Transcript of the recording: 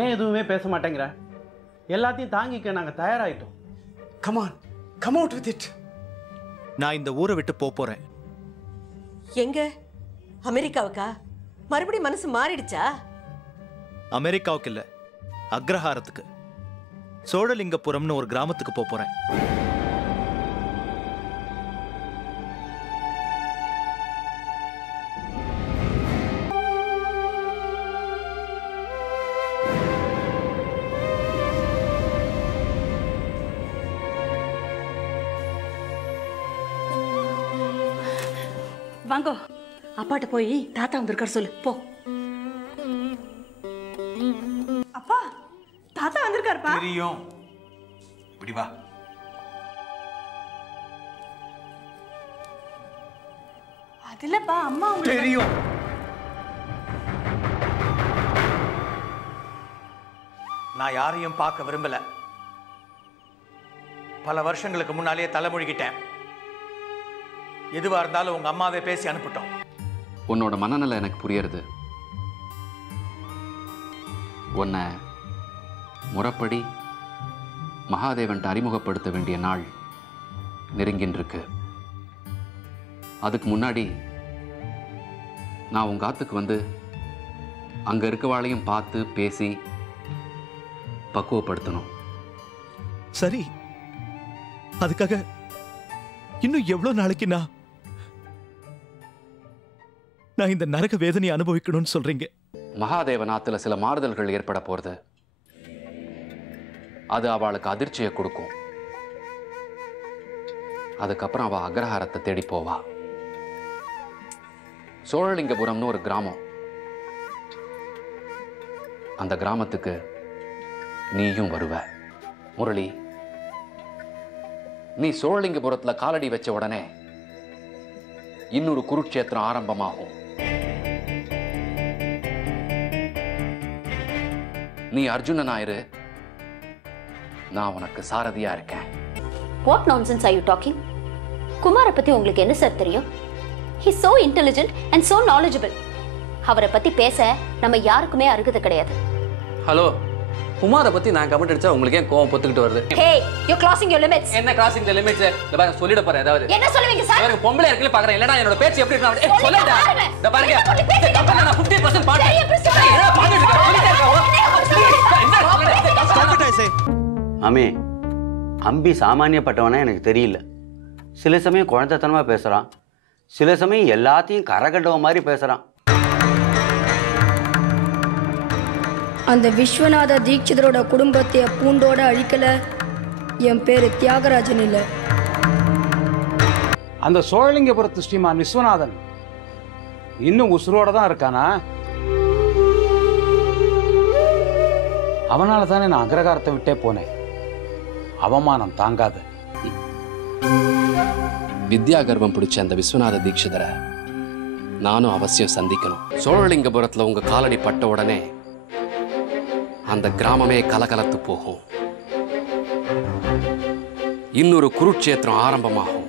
ஏன் எதுவுமே பேச மாட்டேங்கிற? எல்லாத்தையும் தாங்கிக்க நாங்கள் தயாராகிட்டோம். Come on, come out with it. நான் இந்த ஊரை விட்டு போறேன். எங்க? அமெரிக்காவுக்கா? மறுபடியும் மனசு மாறிடுச்சா? அமெரிக்காவுக்கு இல்ல, அக்ரஹாரத்துக்கு. சோழலிங்கபுரம்னு ஒரு கிராமத்துக்கு போறேன். வாங்கோ, அப்பாட்ட போய் தாத்தா வந்திருக்காரு சொல்லு போ. அப்பா, தாத்தா வந்திருக்காருப்பா. தெரியும், இப்படி வா. அதுலப்பா அம்மா உங்களுக்கு தெரியும். நான் யாரையும் பார்க்க விரும்பல. பல வருஷங்களுக்கு முன்னாலேயே தலைமொழிகிட்டேன். எதுவா இருந்தாலும் உங்க அம்மாவே பேசி அனுப்பிட்டோம். உன்னோட மனநல எனக்கு புரியுறது. உன்னை முறைப்படி மகாதேவன் அறிமுகப்படுத்த வேண்டிய நாள் நெருங்கின்னு இருக்கு. அதுக்கு முன்னாடி நான் உங்க ஆத்துக்கு வந்து அங்க இருக்கவாளையும் பார்த்து பேசி பக்குவப்படுத்தணும். சரி, அதுக்காக இன்னும் எவ்வளவு நாளைக்கு நான் இந்த நரக வேதனையை அனுபவிக்கணும்னு சொல்றீங்க? மகாதேவன் ஆத்துல சில மாறுதல்கள் ஏற்பட போறது. அது அவளுக்கு அதிர்ச்சியை கொடுக்கும். அதுக்கப்புறம் அவ அக்ரஹாரத்தை தேடி போவா. சோழலிங்கபுரம்னு ஒரு கிராமம். அந்த கிராமத்துக்கு நீயும் வருவ. முரளி, நீ சோழலிங்கபுரத்துல காலடி வச்ச உடனே இன்னொரு குருட்சேத்திரம் ஆரம்பமாகும். நீ அர்ஜுனன் ஆயிரு, நான் உனக்கு சாரதியா இருக்கேன். What nonsense are you talking? குமாரை பத்தி உங்களுக்கு என்ன சார் தெரியும்? He's so intelligent and so knowledgeable. அவரை பத்தி பேச நம்ம யாருக்குமே அருகதை கிடையாது. ஹலோ, குமாரை பத்தி நான் கமெண்ட் அடிச்சா உங்களுக்கு ஏன் கோவம் பொத்துக்கிட்டு வருது? Hey, you're crossing your limits. என்ன crossing the limits? இந்த பாருங்க, சொல்லிட போறேன் ஏதாவது. என்ன சொல்லுவீங்க சார்? பாருங்க, பொம்பளை இருக்கல பாக்குறேன். இல்லனா என்னோட பேச்சு எப்படி இருக்கு? சொல்லுடா. இந்த பாருங்க, இந்த கம்பெனில நான் 50% பாட்டேன். என்ன பாத்துட்டு இருக்க? சொல்லிட்டே இருக்க. அமே, அம்பி சாமானியப்பட்டவனே எனக்கு தெரியல. சில சமயம் குழந்தைத்தனமா பேசுறான், சில சமயம் எல்லாத்தையும் கரகண்டவ மாதிரி பேசுறான். அந்த விஸ்வநாத தீட்சிதரோட குடும்பத்தை பூண்டோட அழிக்கல. என் பேரு தியாகராஜன் இல்ல. அந்த சோழலிங்கபுரத்து ஸ்ரீமான் விஸ்வநாதன் இன்னும் உசுரோட தான் இருக்கானா? அவனால தானே நான் அக்ரகாரத்தை விட்டே போனேன். அவமானம் தாங்காது. வித்யா கர்வம் பிடிச்ச அந்த விஸ்வநாத தீட்சிதரை நானும் அவசியம் சந்திக்கணும். சோழலிங்கபுரத்துல உங்க காலடி பட்ட உடனே அந்த கிராமமே கலகலத்து போகும். இன்னொரு குருட்சேத்திரம் ஆரம்பமாகும்.